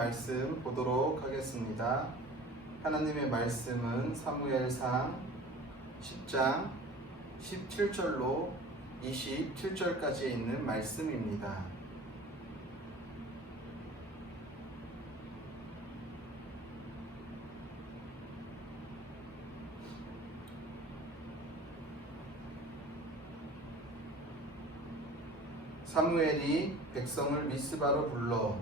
말씀 보도록 하겠습니다. 하나님의 말씀은 사무엘상 10장 17절로 27절까지 있는 말씀입니다. 사무엘이 백성을 미스바로 불러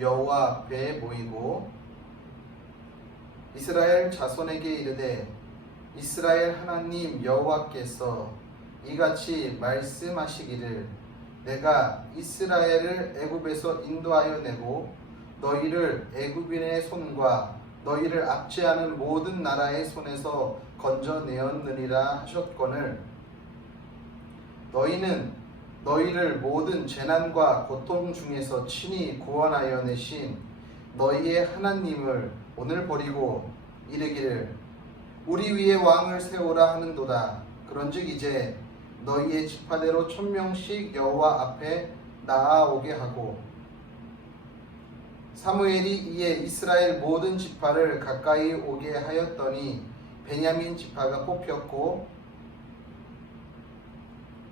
여호와 앞에 모이고 이스라엘 자손에게 이르되 이스라엘 하나님 여호와께서 이같이 말씀하시기를 내가 이스라엘을 애굽에서 인도하여 내고 너희를 애굽인의 손과 너희를 압제하는 모든 나라의 손에서 건져내었느니라 하셨거늘 너희는 너희를 모든 재난과 고통 중에서 친히 구원하여 내신 너희의 하나님을 오늘 버리고 이르기를 우리 위에 왕을 세우라 하는도다. 그런즉 이제 너희의 지파대로 1000명씩 여호와 앞에 나아오게 하고 사무엘이 이에 이스라엘 모든 지파를 가까이 오게 하였더니 베냐민 지파가 뽑혔고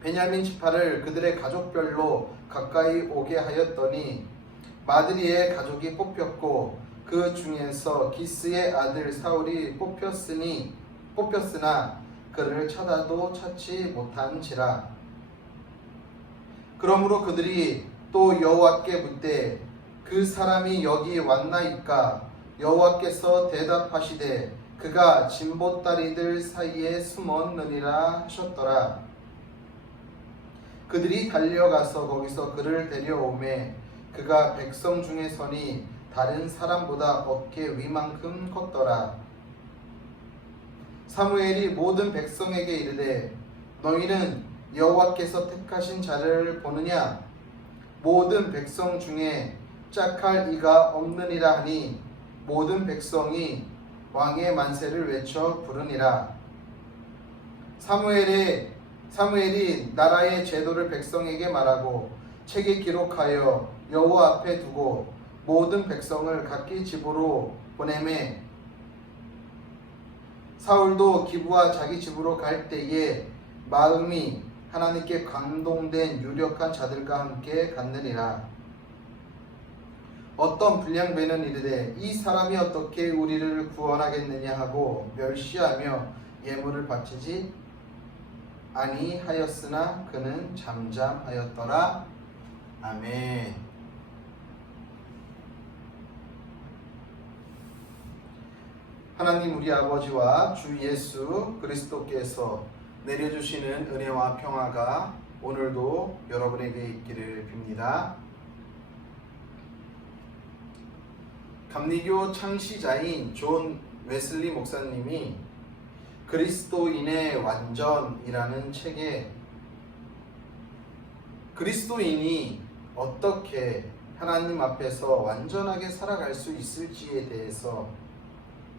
베냐민 지파를 그들의 가족별로 가까이 오게 하였더니 마드리의 가족이 뽑혔고 그 중에서 기스의 아들 사울이 뽑혔으나 그를 찾아도 찾지 못한지라. 그러므로 그들이 또 여호와께 묻되 그 사람이 여기 왔나이까? 여호와께서 대답하시되 그가 진보다리들 사이에 숨었느니라 하셨더라. 그들이 달려가서 거기서 그를 데려오매 그가 백성 중에 서니 다른 사람보다 어깨 위만큼 컸더라. 사무엘이 모든 백성에게 이르되 너희는 여호와께서 택하신 자를 보느냐? 모든 백성 중에 짝할 이가 없느니라 하니 모든 백성이 왕의 만세를 외쳐 부르니라. 사무엘이 나라의 제도를 백성에게 말하고 책에 기록하여 여호와 앞에 두고 모든 백성을 각기 집으로 보내매 사울도 기브와 자기 집으로 갈 때에 마음이 하나님께 감동된 유력한 자들과 함께 갔느니라. 어떤 불량배는 이르되 이 사람이 어떻게 우리를 구원하겠느냐 하고 멸시하며 예물을 바치지 아니하였으나 그는 잠잠하였더라. 아멘. 하나님 우리 아버지와 주 예수 그리스도께서 내려주시는 은혜와 평화가 오늘도 여러분에게 있기를 빕니다. 감리교 창시자인 존 웨슬리 목사님이 그리스도인의 완전이라는 책에 그리스도인이 어떻게 하나님 앞에서 완전하게 살아갈 수 있을지에 대해서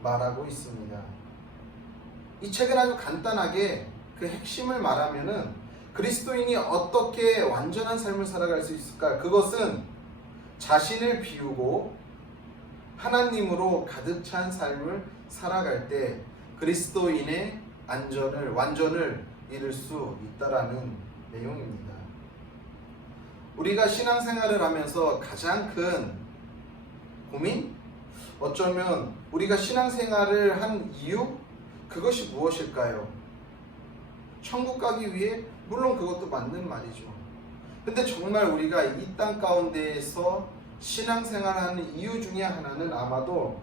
말하고 있습니다. 이 책은 아주 간단하게 그 핵심을 말하면은 그리스도인이 어떻게 완전한 삶을 살아갈 수 있을까? 그것은 자신을 비우고 하나님으로 가득 찬 삶을 살아갈 때 그리스도인의 완전을 이룰 수 있다라는 내용입니다. 우리가 신앙생활을 하면서 가장 큰 고민? 어쩌면 우리가 신앙생활을 한 이유? 그것이 무엇일까요? 천국 가기 위해? 물론 그것도 맞는 말이죠. 근데 정말 우리가 이 땅 가운데에서 신앙생활하는 이유 중에 하나는 아마도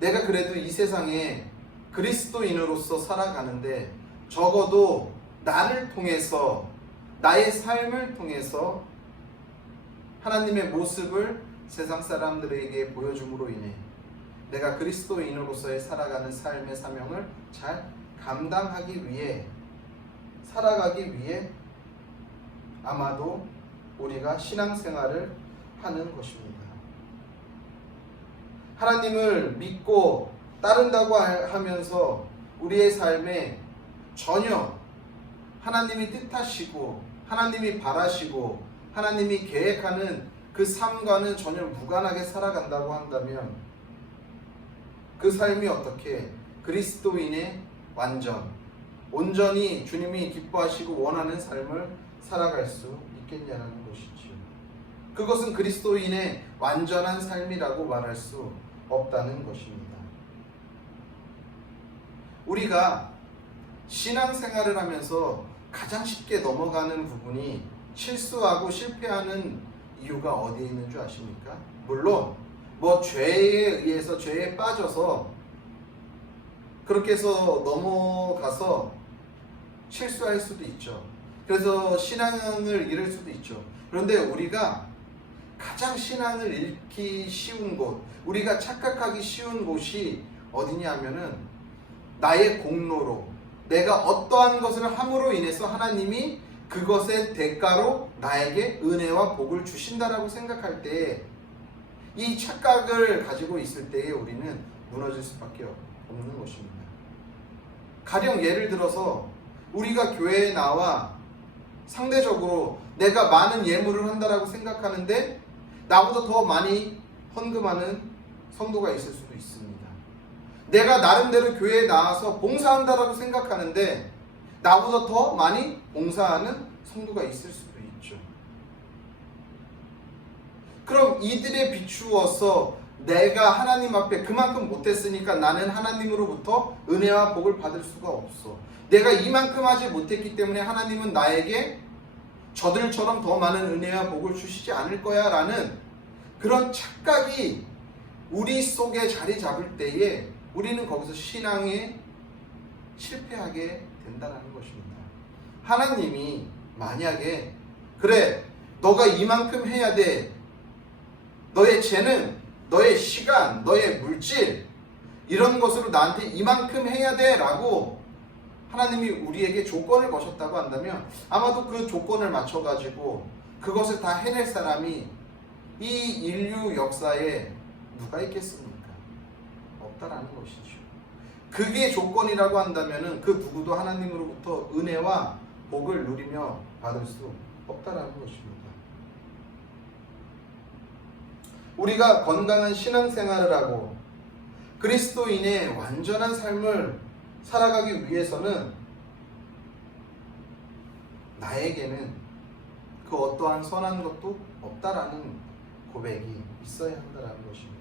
내가 그래도 이 세상에 그리스도인으로서 살아가는데 적어도 나를 통해서 나의 삶을 통해서 하나님의 모습을 세상 사람들에게 보여줌으로 인해 내가 그리스도인으로서의 살아가는 삶의 사명을 잘 감당하기 위해 살아가기 위해 아마도 우리가 신앙생활을 하는 것입니다. 하나님을 믿고 따른다고 하면서 우리의 삶에 전혀 하나님이 뜻하시고 하나님이 바라시고 하나님이 계획하는 그 그 삶과는 전혀 무관하게 살아간다고 한다면 그 삶이 어떻게 그리스도인의 완전, 온전히 주님이 기뻐하시고 원하는 삶을 살아갈 수 있겠냐는 것이지요. 그것은 그리스도인의 완전한 삶이라고 말할 수 없다는 것입니다. 우리가 신앙생활을 하면서 가장 쉽게 넘어가는 부분이 실수하고 실패하는 이유가 어디에 있는 줄 아십니까? 물론 죄에 의해서 죄에 빠져서 그렇게 해서 넘어가서 실수할 수도 있죠. 그래서 신앙을 잃을 수도 있죠. 그런데 우리가 가장 신앙을 잃기 쉬운 곳, 우리가 착각하기 쉬운 곳이 어디냐 하면은 나의 공로로, 내가 어떠한 것을 함으로 인해서 하나님이 그것의 대가로 나에게 은혜와 복을 주신다라고 생각할 때, 이 착각을 가지고 있을 때에 우리는 무너질 수밖에 없는 것입니다. 가령 예를 들어서 우리가 교회에 나와 상대적으로 내가 많은 예물을 한다라고 생각하는데 나보다 더 많이 헌금하는 성도가 있을 수도 있습니다. 내가 나름대로 교회에 나와서 봉사한다라고 생각하는데 나보다 더 많이 봉사하는 성도가 있을 수도 있죠. 그럼 이들에 비추어서 내가 하나님 앞에 그만큼 못했으니까 나는 하나님으로부터 은혜와 복을 받을 수가 없어. 내가 이만큼 하지 못했기 때문에 하나님은 나에게 저들처럼 더 많은 은혜와 복을 주시지 않을 거야 라는 그런 착각이 우리 속에 자리 잡을 때에 우리는 거기서 신앙에 실패하게 된다는 것입니다. 하나님이 만약에 그래 너가 이만큼 해야 돼, 너의 재능, 너의 시간, 너의 물질 이런 것으로 나한테 이만큼 해야 돼 라고 하나님이 우리에게 조건을 거셨다고 한다면 아마도 그 조건을 맞춰가지고 그것을 다 해낼 사람이 이 인류 역사에 누가 있겠습니까? 없다라는 것이죠. 그게 조건이라고 한다면 그 누구도 하나님으로부터 은혜와 복을 누리며 받을 수 없다라는 것입니다. 우리가 건강한 신앙생활을 하고 그리스도인의 완전한 삶을 살아가기 위해서는 나에게는 그 어떠한 선한 것도 없다라는 고백이 있어야 한다는 것입니다.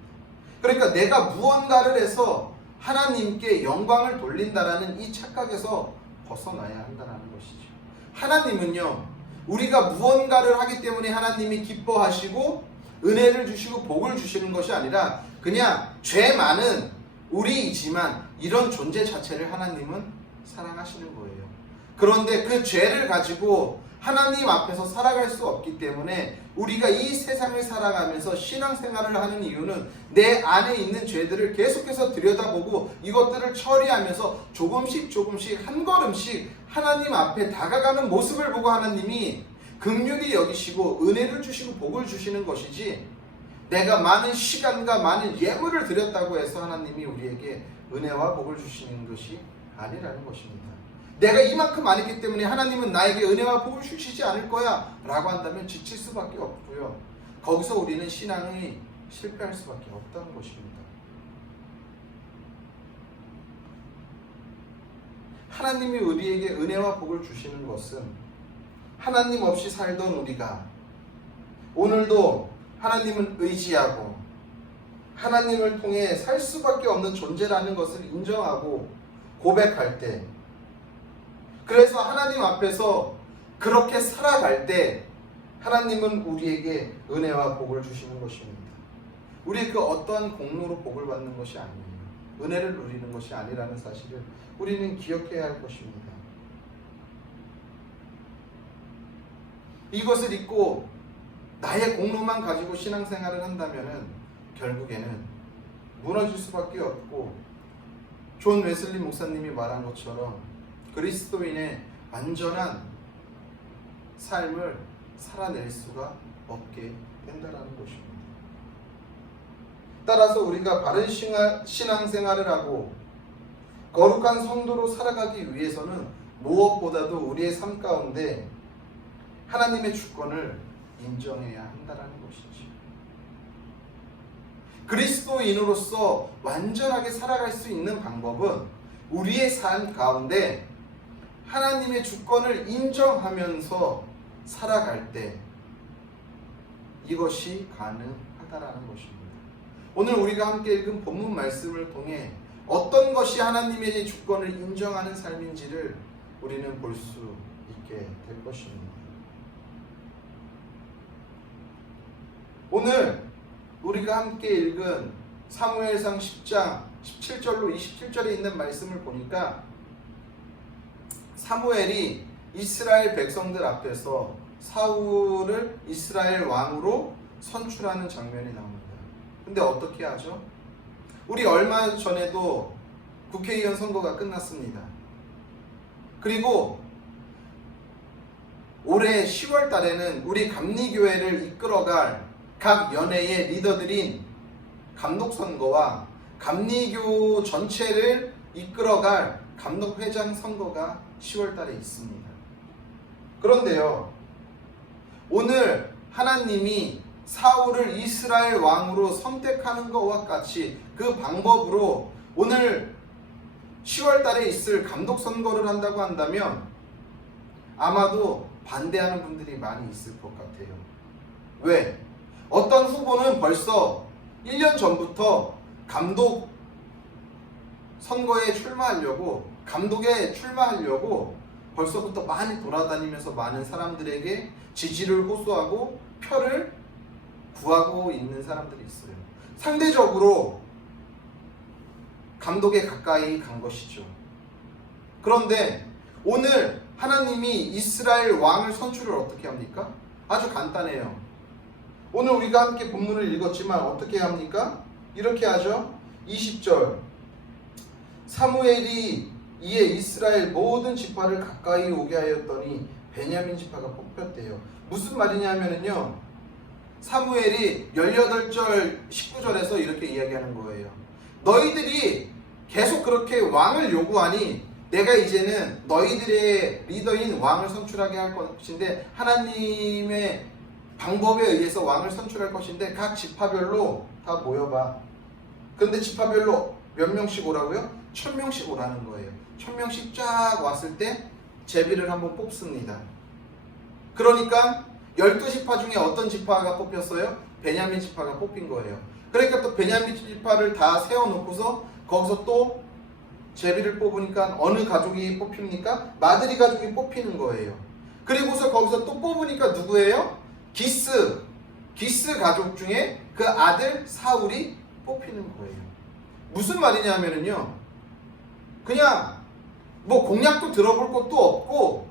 그러니까 내가 무언가를 해서 하나님께 영광을 돌린다라는 이 착각에서 벗어나야 한다는 것이죠. 하나님은요, 우리가 무언가를 하기 때문에 하나님이 기뻐하시고 은혜를 주시고 복을 주시는 것이 아니라 그냥 죄 많은 우리이지만 이런 존재 자체를 하나님은 사랑하시는 거예요. 그런데 그 죄를 가지고 하나님 앞에서 살아갈 수 없기 때문에 우리가 이 세상을 살아가면서 신앙생활을 하는 이유는 내 안에 있는 죄들을 계속해서 들여다보고 이것들을 처리하면서 조금씩 한 걸음씩 하나님 앞에 다가가는 모습을 보고 하나님이 긍휼히 여기시고 은혜를 주시고 복을 주시는 것이지, 내가 많은 시간과 많은 예물을 드렸다고 해서 하나님이 우리에게 은혜와 복을 주시는 것이 아니라는 것입니다. 내가 이만큼 안 했기 때문에 하나님은 나에게 은혜와 복을 주시지 않을 거야 라고 한다면 지칠 수밖에 없고요, 거기서 우리는 신앙이 실패할 수밖에 없다는 것입니다. 하나님이 우리에게 은혜와 복을 주시는 것은 하나님 없이 살던 우리가 오늘도 하나님을 의지하고 하나님을 통해 살 수밖에 없는 존재라는 것을 인정하고 고백할 때, 그래서 하나님 앞에서 그렇게 살아갈 때 하나님은 우리에게 은혜와 복을 주시는 것입니다. 우리 그 어떠한 공로로 복을 받는 것이 아니에요. 은혜를 누리는 것이 아니라는 사실을 우리는 기억해야 할 것입니다. 이것을 잊고 나의 공로만 가지고 신앙생활을 한다면 결국에는 무너질 수밖에 없고, 존 웨슬리 목사님이 말한 것처럼 그리스도인의 완전한 삶을 살아낼 수가 없게 된다는 것입니다. 따라서 우리가 바른 신앙생활을 하고 거룩한 성도로 살아가기 위해서는 무엇보다도 우리의 삶 가운데 하나님의 주권을 인정해야 한다라는 것이죠. 그리스도인으로서 완전하게 살아갈 수 있는 방법은 우리의 삶 가운데 하나님의 주권을 인정하면서 살아갈 때 이것이 가능하다라는 것입니다. 오늘 우리가 함께 읽은 본문 말씀을 통해 어떤 것이 하나님의 주권을 인정하는 삶인지를 우리는 볼 수 있게 될 것입니다. 오늘 우리가 함께 읽은 사무엘상 10장 17절로 27절에 있는 말씀을 보니까 사무엘이 이스라엘 백성들 앞에서 사울을 이스라엘 왕으로 선출하는 장면이 나옵니다. 근데 어떻게 하죠? 우리 얼마 전에도 국회의원 선거가 끝났습니다. 그리고 올해 10월 달에는 우리 감리교회를 이끌어갈 각 연회의 리더들인 감독선거와 감리교 전체를 이끌어갈 감독회장 선거가 10월 달에 있습니다. 그런데요, 오늘 하나님이 사울을 이스라엘 왕으로 선택하는 것과 같이 그 방법으로 오늘 10월 달에 있을 감독 선거를 한다고 한다면 아마도 반대하는 분들이 많이 있을 것 같아요. 왜? 어떤 후보는 벌써 1년 전부터 감독 선거에 출마하려고, 감독에 출마하려고 벌써부터 많이 돌아다니면서 많은 사람들에게 지지를 호소하고 표를 구하고 있는 사람들이 있어요. 상대적으로 감독에 가까이 간 것이죠. 그런데 오늘 하나님이 이스라엘 왕을 선출을 어떻게 합니까? 아주 간단해요. 오늘 우리가 함께 본문을 읽었지만 어떻게 합니까? 이렇게 하죠. 20절 사무엘이 이에 이스라엘 모든 지파를 가까이 오게 하였더니 베냐민 지파가 뽑혔대요. 무슨 말이냐면요, 사무엘이 18절 19절에서 이렇게 이야기하는 거예요. 너희들이 계속 그렇게 왕을 요구하니 내가 이제는 너희들의 리더인 왕을 선출하게 할 것인데, 하나님의 방법에 의해서 왕을 선출할 것인데 각 지파별로 다 모여봐. 그런데 지파별로 몇 명씩 오라고요? 1000명씩 오라는 거예요. 1000명씩 쫙 왔을 때 제비를 한번 뽑습니다. 그러니까 12지파 중에 어떤 지파가 뽑혔어요? 베냐민 지파가 뽑힌 거예요. 그러니까 또 베냐민 지파를 다 세워놓고서 거기서 또 제비를 뽑으니까 어느 가족이 뽑힙니까? 마드리 가족이 뽑히는 거예요. 그리고서 거기서 또 뽑으니까 누구예요? 기스 가족 중에 그 아들 사울이 뽑히는 거예요. 무슨 말이냐면요, 그냥 뭐 공약도 들어볼 것도 없고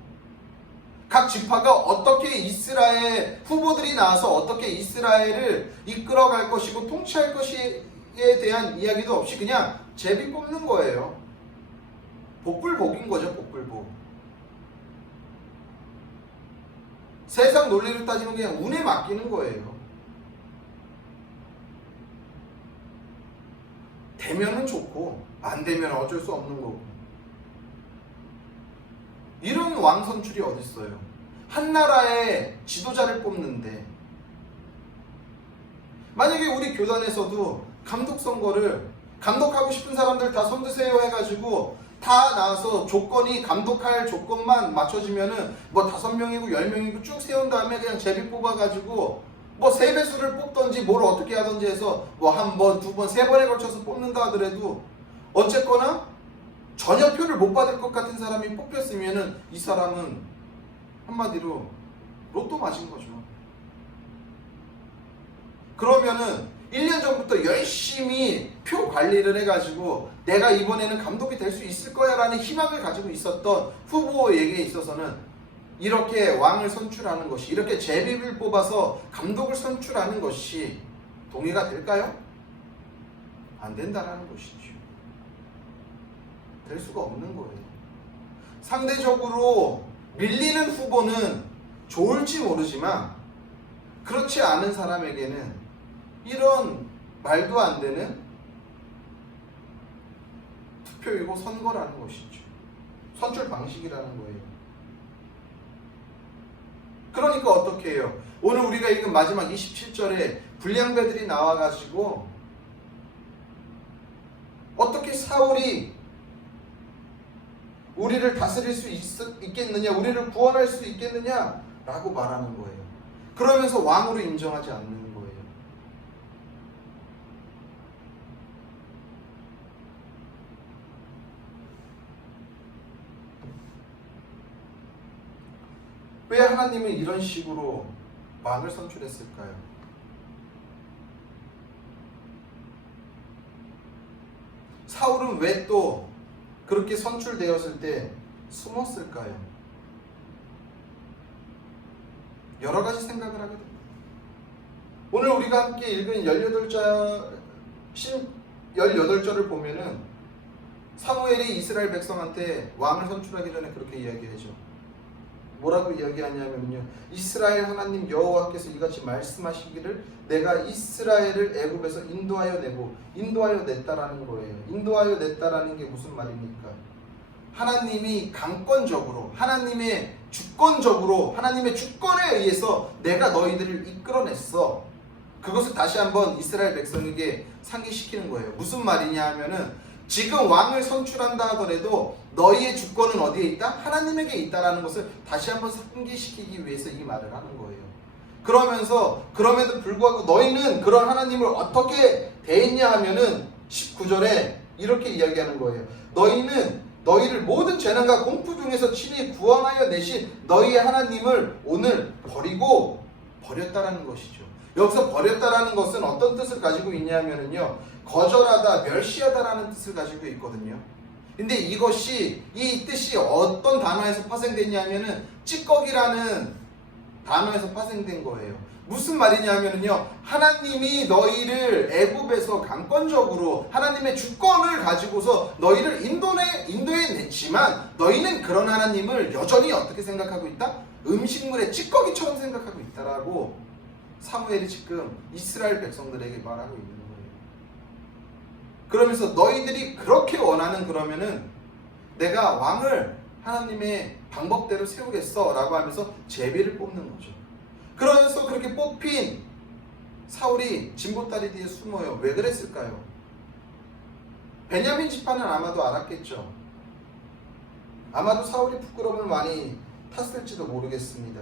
각 지파가 어떻게 이스라엘 후보들이 나와서 어떻게 이스라엘을 이끌어갈 것이고 통치할 것이에 대한 이야기도 없이 그냥 제비 뽑는 거예요. 복불복인 거죠. 복불복. 세상 논리를 따지면 그냥 운에 맡기는 거예요. 되면은 좋고 안 되면 어쩔 수 없는 거고. 이런 왕 선출이 어디 있어요? 한 나라의 지도자를 뽑는데, 만약에 우리 교단에서도 감독 선거를 감독하고 싶은 사람들 다 손드세요 해가지고 다 나와서 조건이 감독할 조건만 맞춰지면은 뭐 5명이고 10명이고 쭉 세운 다음에 그냥 제비 뽑아가지고 뭐 3배수를 뽑던지 뭘 어떻게 하던지 해서 뭐 한 번, 2번, 3번에 걸쳐서 뽑는다 하더라도 어쨌거나 전혀 표를 못 받을 것 같은 사람이 뽑혔으면은 이 사람은 한마디로 로또 맞은 거죠. 그러면은 1년 전부터 열심히 표 관리를 해가지고 내가 이번에는 감독이 될 수 있을 거야 라는 희망을 가지고 있었던 후보에게 있어서는 이렇게 왕을 선출하는 것이, 이렇게 제비를 뽑아서 감독을 선출하는 것이 동의가 될까요? 안 된다라는 것이죠. 될 수가 없는 거예요. 상대적으로 밀리는 후보는 좋을지 모르지만 그렇지 않은 사람에게는 이런 말도 안 되는 투표이고 선거라는 것이죠. 선출 방식이라는 거예요. 그러니까 어떻게 해요? 오늘 우리가 읽은 마지막 27절에 불량배들이 나와가지고 어떻게 사울이 우리를 다스릴 수 있겠느냐, 우리를 구원할 수 있겠느냐 라고 말하는 거예요. 그러면서 왕으로 인정하지 않는 거예요. 왜 하나님은 이런 식으로 왕을 선출했을까요? 사울은 왜 또 그렇게 선출되었을 때 숨었을까요? 여러 가지 생각을 하게 됩니다. 오늘 우리가 함께 읽은 18절을 보면은 사무엘이 이스라엘 백성한테 왕을 선출하기 전에 그렇게 이야기하죠. 뭐라고 이야기하냐면요, 이스라엘 하나님 여호와께서 이같이 말씀하시기를 내가 이스라엘을 애굽에서 인도하여 냈다라는 거예요. 인도하여 냈다라는 게 무슨 말입니까? 하나님이 강권적으로, 하나님의 주권에 의해서 내가 너희들을 이끌어냈어. 그것을 다시 한번 이스라엘 백성에게 상기시키는 거예요. 무슨 말이냐 하면은 지금 왕을 선출한다 하더라도 너희의 주권은 어디에 있다? 하나님에게 있다라는 것을 다시 한번 상기시키기 위해서 이 말을 하는 거예요. 그러면서 그럼에도 불구하고 너희는 그런 하나님을 어떻게 대했냐 하면은 19절에 이렇게 이야기하는 거예요. 너희는 너희를 모든 재난과 공포 중에서 친히 구원하여 내신 너희의 하나님을 오늘 버렸다라는 것이죠. 여기서 버렸다라는 것은 어떤 뜻을 가지고 있냐면요, 거절하다, 멸시하다라는 뜻을 가지고 있거든요. 근데 이 뜻이 어떤 단어에서 파생됐냐면은 찌꺼기라는 단어에서 파생된 거예요. 무슨 말이냐면요, 하나님이 너희를 애굽에서 강권적으로 하나님의 주권을 가지고서 너희를 인도해 냈지만 너희는 그런 하나님을 여전히 어떻게 생각하고 있다? 음식물의 찌꺼기처럼 생각하고 있다라고 사무엘이 지금 이스라엘 백성들에게 말하고 있는 거예요. 그러면서 너희들이 그렇게 원하는 그러면은 내가 왕을 하나님의 방법대로 세우겠어 라고 하면서 제비를 뽑는 거죠. 그러면서 그렇게 뽑힌 사울이 진보다리 뒤에 숨어요. 왜 그랬을까요? 베냐민 지파는 아마도 알았겠죠. 아마도 사울이 부끄러움을 많이 탔을지도 모르겠습니다.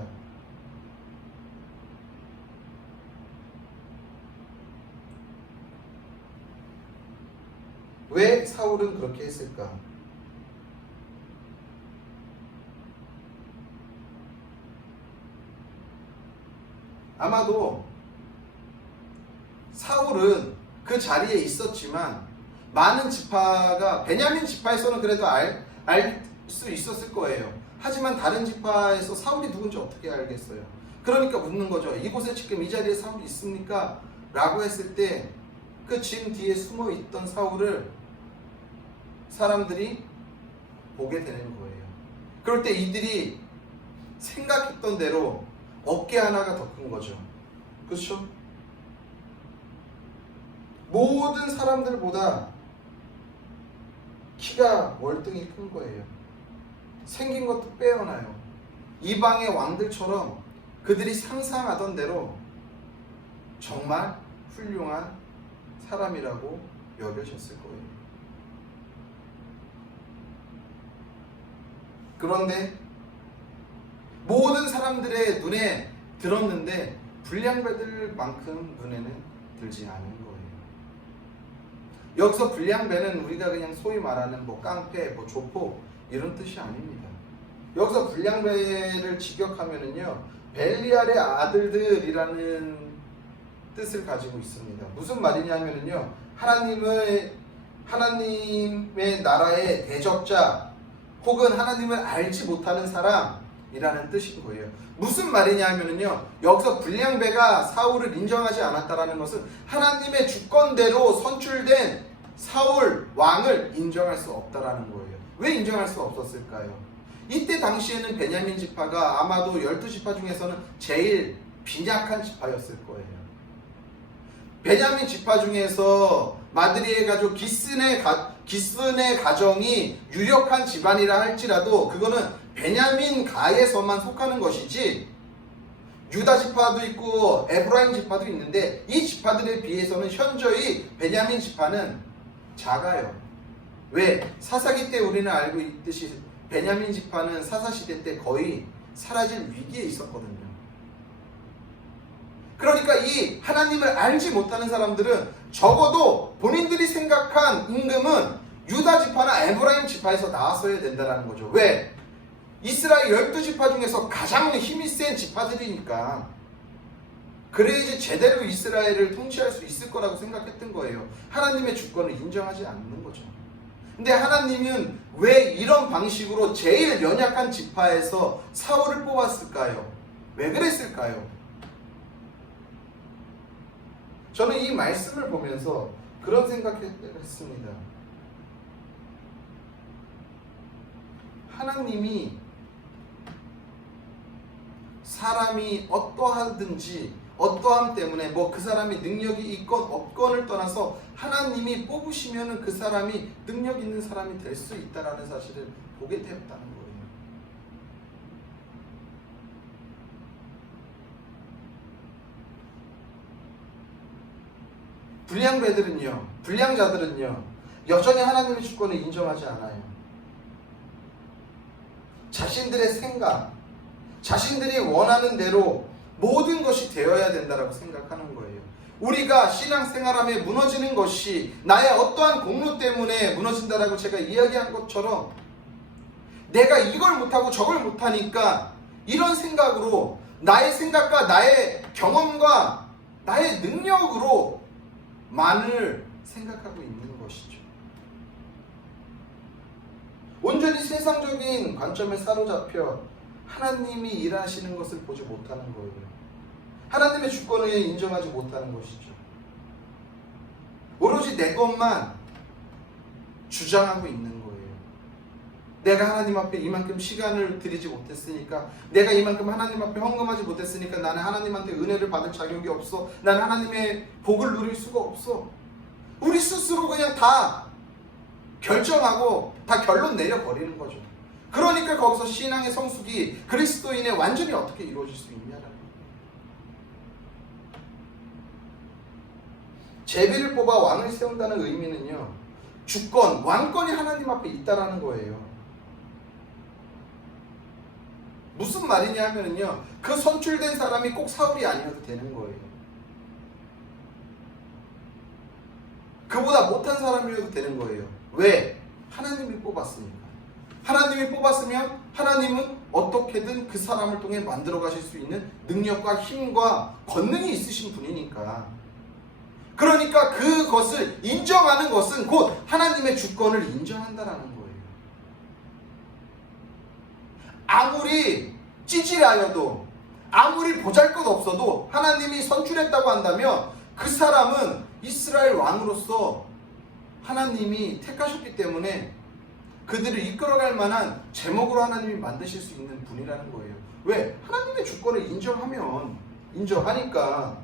왜 사울은 그렇게 했을까? 아마도 사울은 그 자리에 있었지만 많은 지파가 베냐민 지파에서는 그래도 알 수 있었을 거예요. 하지만 다른 지파에서 사울이 누군지 어떻게 알겠어요? 그러니까 묻는 거죠. 이곳에 지금 이 자리에 사울이 있습니까? 라고 했을 때 그 짐 뒤에 숨어 있던 사울을 사람들이 보게 되는 거예요. 그럴 때 이들이 생각했던 대로 어깨 하나가 더 큰 거죠. 그렇죠? 모든 사람들보다 키가 월등히 큰 거예요. 생긴 것도 빼어나요. 이방의 왕들처럼 그들이 상상하던 대로 정말 훌륭한 사람이라고 여겨졌을 거예요. 그런데 모든 사람들의 눈에 들었는데 불량배들만큼 눈에는 들지 않은 거예요. 여기서 불량배는 우리가 그냥 소위 말하는 깡패, 조폭 이런 뜻이 아닙니다. 여기서 불량배를 직역하면은요, 벨리알의 아들들이라는 뜻을 가지고 있습니다. 무슨 말이냐면은요, 하나님의 나라의 대적자 혹은 하나님을 알지 못하는 사람이라는 뜻인 거예요. 무슨 말이냐면은요, 여기서 불량배가 사울을 인정하지 않았다라는 것은 하나님의 주권대로 선출된 사울 왕을 인정할 수 없다라는 거예요. 왜 인정할 수 없었을까요? 이때 당시에는 베냐민 지파가 아마도 12지파 중에서는 제일 빈약한 지파였을 거예요. 베냐민 지파 중에서 마드리의 가족 기슨의 가정이 유력한 집안이라 할지라도 그거는 베냐민 가에서만 속하는 것이지 유다 지파도 있고 에브라임 지파도 있는데 이 지파들에 비해서는 현저히 베냐민 지파는 작아요. 왜? 사사기 때 우리는 알고 있듯이 베냐민 지파는 사사시대 때 거의 사라질 위기에 있었거든요. 그러니까 이 하나님을 알지 못하는 사람들은 적어도 본인들이 생각한 임금은 유다 지파나 에브라임 지파에서 나왔어야 된다는 거죠. 왜? 이스라엘 12지파 중에서 가장 힘이 센 지파들이니까. 그래야지 제대로 이스라엘을 통치할 수 있을 거라고 생각했던 거예요. 하나님의 주권을 인정하지 않는 거죠. 근데 하나님은 왜 이런 방식으로 제일 연약한 지파에서 사울을 뽑았을까요? 왜 그랬을까요? 저는 이 말씀을 보면서 그런 생각을 했습니다. 하나님이 사람이 어떠하든지 어떠함 때문에 뭐 그 사람이 능력이 있건 없건을 떠나서 하나님이 뽑으시면 그 사람이 능력 있는 사람이 될 수 있다는 사실을 보게 되었다는 거예요. 불량배들은요, 불량자들은요 여전히 하나님의 주권을 인정하지 않아요. 자신들의 생각, 자신들이 원하는 대로 모든 것이 되어야 된다고 생각하는 거예요. 우리가 신앙생활하며 무너지는 것이 나의 어떠한 공로 때문에 무너진다라고 제가 이야기한 것처럼 내가 이걸 못하고 저걸 못하니까 이런 생각으로 나의 생각과 나의 경험과 나의 능력으로 만을 생각하고 있는 것이죠. 온전히 세상적인 관점에 사로잡혀 하나님이 일하시는 것을 보지 못하는 거예요. 하나님의 주권을 인정하지 못하는 것이죠. 오로지 내 것만 주장하고 있는 거예요. 내가 하나님 앞에 이만큼 시간을 들이지 못했으니까, 내가 이만큼 하나님 앞에 헌금하지 못했으니까 나는 하나님한테 은혜를 받을 자격이 없어. 나는 하나님의 복을 누릴 수가 없어. 우리 스스로 그냥 다 결정하고 다 결론 내려버리는 거죠. 그러니까 거기서 신앙의 성숙이 그리스도인의 완전히 어떻게 이루어질 수 있냐라는 거예요. 제비를 뽑아 왕을 세운다는 의미는요, 주권, 왕권이 하나님 앞에 있다라는 거예요. 무슨 말이냐 하면요, 그 선출된 사람이 꼭 사울이 아니어도 되는 거예요. 그보다 못한 사람이어도 되는 거예요. 왜? 하나님이 뽑았으니까. 하나님이 뽑았으면 하나님은 어떻게든 그 사람을 통해 만들어 가실 수 있는 능력과 힘과 권능이 있으신 분이니까. 그러니까 그것을 인정하는 것은 곧 하나님의 주권을 인정한다라는 거예요. 아무리 찌질하여도, 아무리 보잘것없어도 하나님이 선출했다고 한다면 그 사람은 이스라엘 왕으로서 하나님이 택하셨기 때문에 그들을 이끌어갈 만한 제목으로 하나님이 만드실 수 있는 분이라는 거예요. 왜? 하나님의 주권을 인정하면, 인정하니까.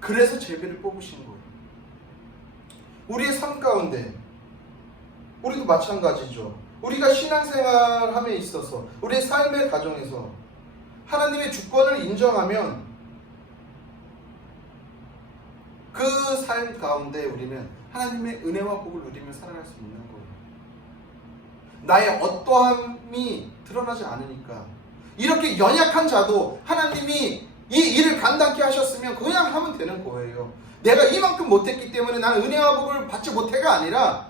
그래서 제비를 뽑으신 거예요. 우리의 삶 가운데 우리도 마찬가지죠. 우리가 신앙생활함에 있어서, 우리의 삶의 가정에서 하나님의 주권을 인정하면 그 삶 가운데 우리는 하나님의 은혜와 복을 누리며 살아갈 수 있는 거예요. 나의 어떠함이 드러나지 않으니까. 이렇게 연약한 자도 하나님이 이 일을 감당케 하셨으면 그냥 하면 되는 거예요. 내가 이만큼 못했기 때문에 나는 은혜와 복을 받지 못해가 아니라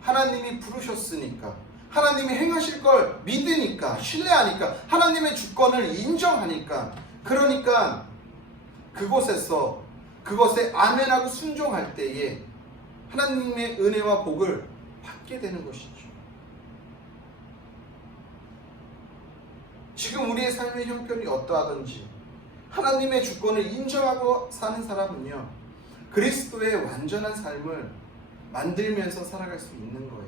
하나님이 부르셨으니까, 하나님이 행하실 걸 믿으니까, 신뢰하니까, 하나님의 주권을 인정하니까, 그러니까 그곳에서 그것에 아멘하고 순종할 때에 하나님의 은혜와 복을 받게 되는 것이죠. 지금 우리의 삶의 형편이 어떠하든지 하나님의 주권을 인정하고 사는 사람은요, 그리스도의 완전한 삶을 만들면서 살아갈 수 있는 거예요.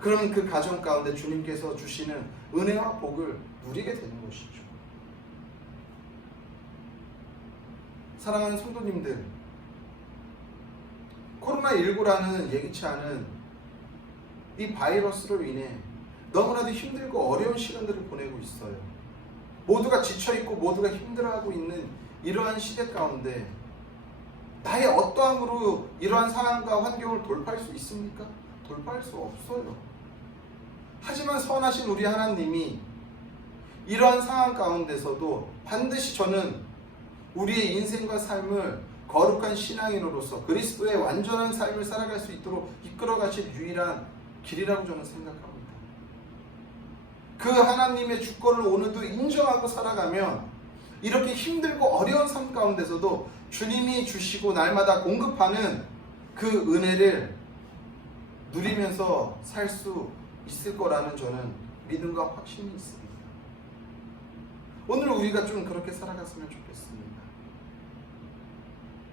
그러면 그 가정 가운데 주님께서 주시는 은혜와 복을 누리게 되는 것이죠. 사랑하는 성도님들, 코로나19라는 예기치 않은 이 바이러스로 인해 너무나도 힘들고 어려운 시간들을 보내고 있어요. 모두가 지쳐있고 모두가 힘들어하고 있는 이러한 시대 가운데 나의 어떠함으로 이러한 상황과 환경을 돌파할 수 있습니까? 돌파할 수 없어요. 하지만 선하신 우리 하나님이 이러한 상황 가운데서도 반드시 저는 우리의 인생과 삶을 거룩한 신앙인으로서 그리스도의 완전한 삶을 살아갈 수 있도록 이끌어 가실 유일한 길이라고 저는 생각합니다. 그 하나님의 주권을 오늘도 인정하고 살아가면 이렇게 힘들고 어려운 삶 가운데서도 주님이 주시고 날마다 공급하는 그 은혜를 누리면서 살 수 있을 거라는 저는 믿음과 확신이 있습니다. 오늘 우리가 좀 그렇게 살아갔으면 좋겠습니다.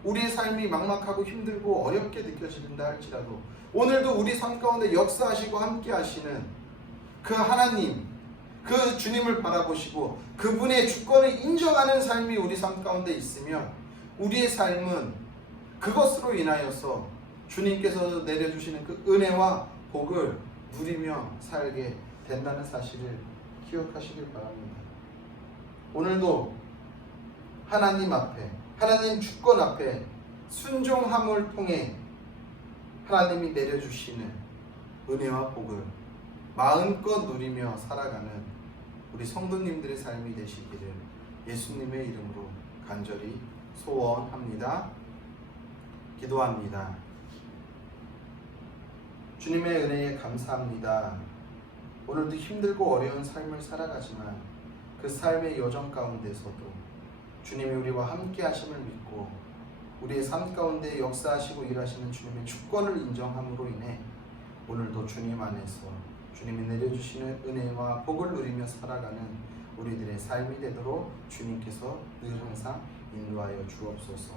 우리의 삶이 막막하고 힘들고 어렵게 느껴진다 할지라도 오늘도 우리 삶 가운데 역사하시고 함께 하시는 그 하나님, 그 주님을 바라보시고 그분의 주권을 인정하는 삶이 우리 삶 가운데 있으면 우리의 삶은 그것으로 인하여서 주님께서 내려주시는 그 은혜와 복을 누리며 살게 된다는 사실을 기억하시길 바랍니다. 오늘도 하나님 앞에, 하나님 주권 앞에 순종함을 통해 하나님이 내려주시는 은혜와 복을 마음껏 누리며 살아가는 우리 성도님들의 삶이 되시기를 예수님의 이름으로 간절히 소원합니다. 기도합니다. 주님의 은혜에 감사합니다. 오늘도 힘들고 어려운 삶을 살아가지만 그 삶의 여정 가운데서도 주님이 우리와 함께 하심을 믿고 우리의 삶 가운데 역사하시고 일하시는 주님의 주권을 인정함으로 인해 오늘도 주님 안에서 주님이 내려주시는 은혜와 복을 누리며 살아가는 우리들의 삶이 되도록 주님께서 늘 항상 인도하여 주옵소서.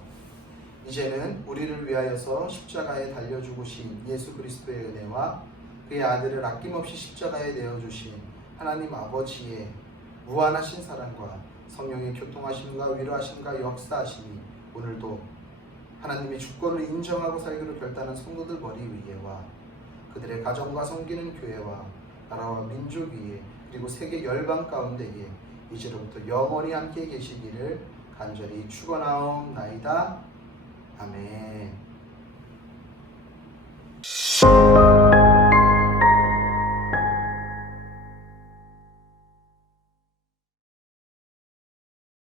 이제는 우리를 위하여서 십자가에 달려 죽으신 예수 그리스도의 은혜와 그의 아들을 아낌없이 십자가에 내어주신 하나님 아버지의 무한하신 사랑과 성령의 교통하심과 위로하심과 역사하심이 오늘도 하나님의 주권을 인정하고 살기로 결단한 성도들 머리 위에와 그들의 가정과 섬기는 교회와 나라와 민족 위에 그리고 세계 열방 가운데에 이제로부터 영원히 함께 계시기를 간절히 축원하옵나이다. 아멘.